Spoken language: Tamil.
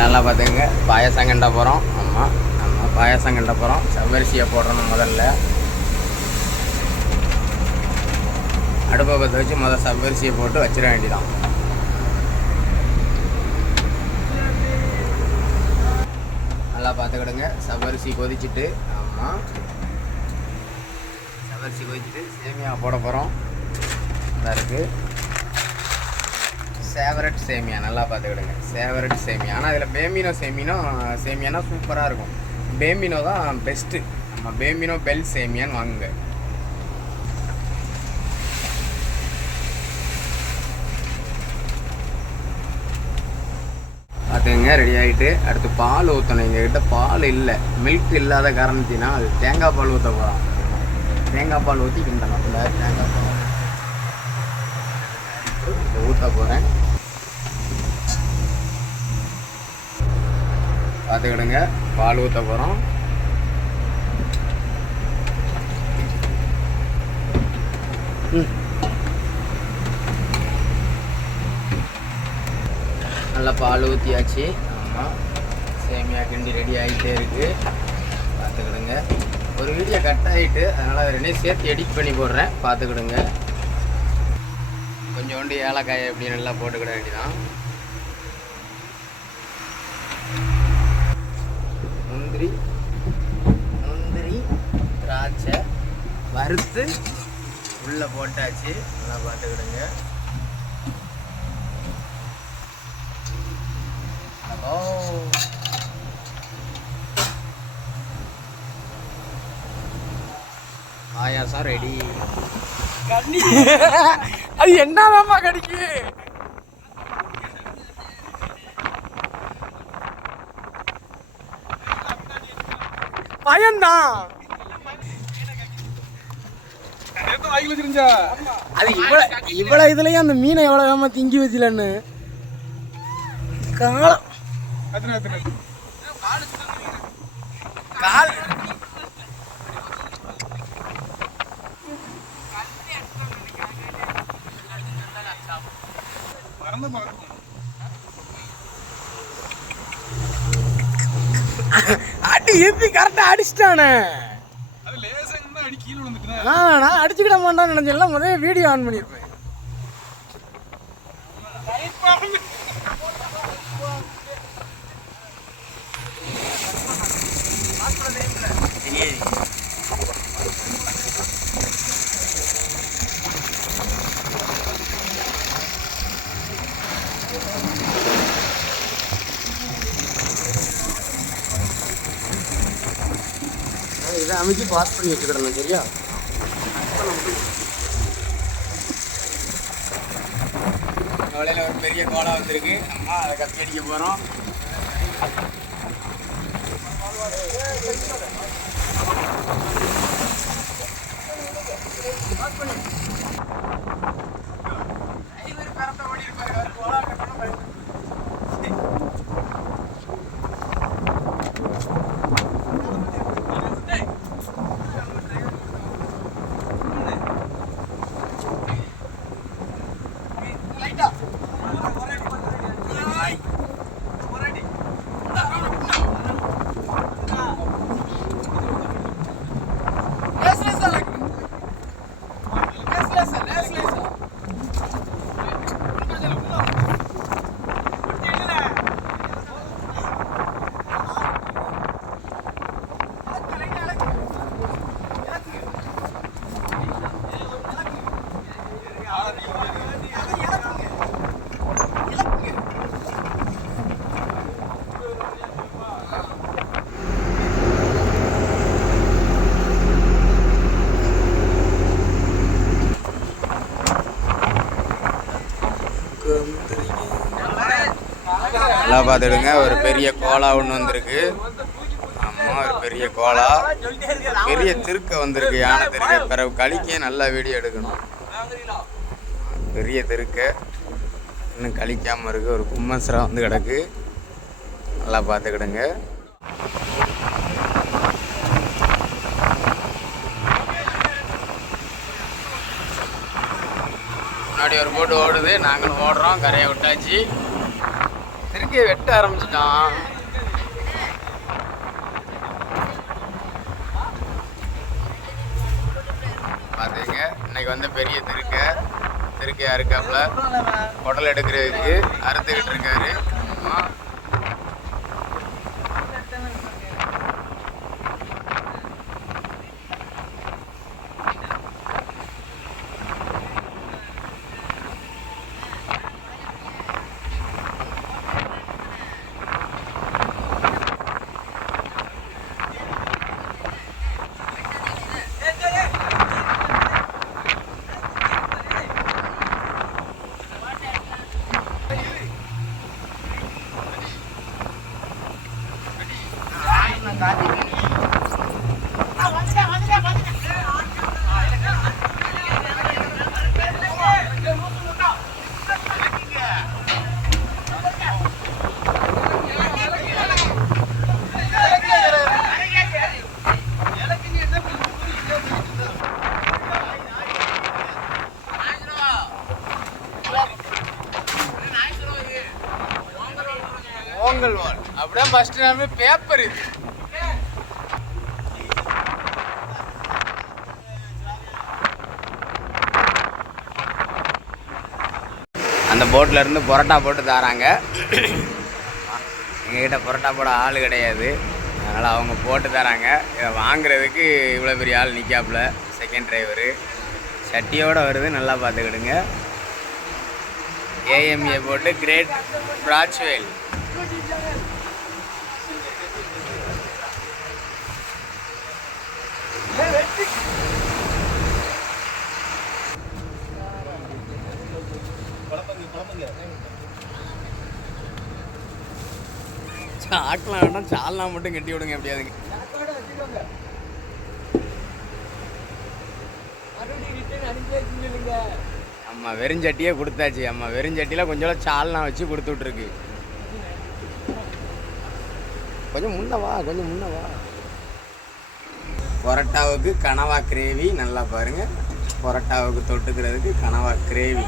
நல்லா பார்த்துங்க. பாயாசம் கிண்ட போகிறோம். ஆமாம் ஆமாம், பாயாசம் கிண்ட போகிறோம். செவ்வரிசியை போடணும். முதல்ல அடுப்பை பற்ற வச்சு செவ்வரிசியை போட்டு வச்சிட வேண்டியதான். நல்லா பார்த்துக்கிடுங்க. செவ்வரிசி கொதிச்சுட்டு, ஆமாம் செவ்வரிசி கொதிச்சுட்டு சேமியா போட போகிறோம். நல்லா இருக்குது சேவரட் சேமியா. நல்லா பார்த்துக்கிடுங்க, சேவரட் சேமியா. ஆனால் இதில் பேமினோ சேமியானா சூப்பராக இருக்கும். பேமினோ தான் பெஸ்ட்டு. நம்ம பேமினோ பெல் சேமியான்னு வாங்குங்க. பார்த்துங்க, ரெடி ஆகிட்டு அடுத்து பால் ஊற்றணும். எங்ககிட்ட பால் இல்லை, மில்க் இல்லாத காரணத்தினால் தேங்காய் பால் ஊற்ற போகிறோம். தேங்காய் பால் ஊற்றி கிண்டணும். இல்லை, தேங்காய் பால் ஊற்ற போகிறேன். பார்த்துக்கிடுங்க, பால் ஊற்ற போகிறோம். நல்லா பால் ஊற்றியாச்சு. ஆமாம், சேமியா கிண்டி ரெடி ஆகிட்டே இருக்குது. பார்த்துக்கிடுங்க. ஒரு வீடியோ கட் ஆகிட்டு, அதனால் அதை ரெண்டையும் சேர்த்து எடிட் பண்ணி போடுறேன். பார்த்துக்கிடுங்க. கொஞ்சோண்டு ஏலக்காயை எப்படி நல்லா போட்டுக்கிட வேண்டியதான். முந்திரி திராட்சை வறுத்து உள்ளே போட்டாச்சு. நல்லா பார்த்துக்கிடுங்க. ஹலோ, பாயாசம் ரெடி. அது என்னதாம்மா கடிக்கு? பயம்தான். அது இவ்வளவு இதுலயும் அந்த மீனை எவ்வளவு திங்கி வச்சுலன்னு காலம் கால் அடி எப்படி கரெக்டா அடிச்சிட்டானே. நான் அடிச்சுக்கிட மாட்டான்னு நினைச்சேன். முதல்ல வீடியோ ஆன் பண்ணிருப்பேன். இதை அமைச்சு பாஸ் பண்ணி வச்சுக்கிடணும். சரியா? வேலையில் ஒரு பெரிய கோலா வந்திருக்கு. அம்மா அதை கத்தி அடிக்க போகிறோம். நல்லா பார்த்துடுங்க. ஒரு பெரிய கோலா ஒன்று வந்திருக்கு. ஆமாம், ஒரு பெரிய கோலா, பெரிய திருக்க வந்திருக்கு. யானை திருக்க. பிறகு களிக்க நல்லா வீடியோ எடுக்கணும். பெரிய திருக்க இன்னும் கழிக்காமல் இருக்குது. ஒரு கும்மசரம் வந்து கிடக்கு. நல்லா பார்த்துக்கிடுங்க. முன்னாடி ஒரு போட்டு ஓடுது. நாங்களும் ஓடுறோம். கரையை விட்டாச்சு. திருக்கையை வெட்ட ஆரம்பிச்சிட்டான். பாத்தீங்க, இன்னைக்கு வந்து பெரிய திருக்கையா இருக்காப்புல. குடல் எடுக்கிறதுக்கு அறுத்துக்கிட்டு இருக்காரு. ஓங்கல்வால் அப்படியே ஃபர்ஸ்ட் நாமே பேப்பர் இது. அந்த போட்டில் இருந்து பரோட்டா போட்டு தராங்க. எங்ககிட்ட பரோட்டா போட ஆள் கிடையாது, அதனால் அவங்க போட்டு தராங்க. இதை வாங்குறதுக்கு இவ்வளோ பெரிய ஆள் நிற்காப்புல. செகண்ட் டிரைவரு சட்டியோடு வருது, நல்லா பார்த்துக்கிடுங்க. ஏஎம்ஏ போட்டு கிரேட் பிராட்ச்வேல். ஆக்கலாம் வேண்டாம், சால்னா மட்டும் கட்டி விடுங்க எப்படியாதுங்க. அம்மா வெறுஞ்சட்டியே கொடுத்தாச்சு. அம்மா வெறுஞ்சட்டியில் கொஞ்சம் சால்னா வச்சு கொடுத்து விட்ருக்கு. கொஞ்சம் முன்னவா, கொஞ்சம் முன்னவா. பரோட்டாவுக்கு கனவா கிரேவி நல்லா பாருங்கள். பரோட்டாவுக்கு தொட்டுக்கிறதுக்கு கனவா கிரேவி.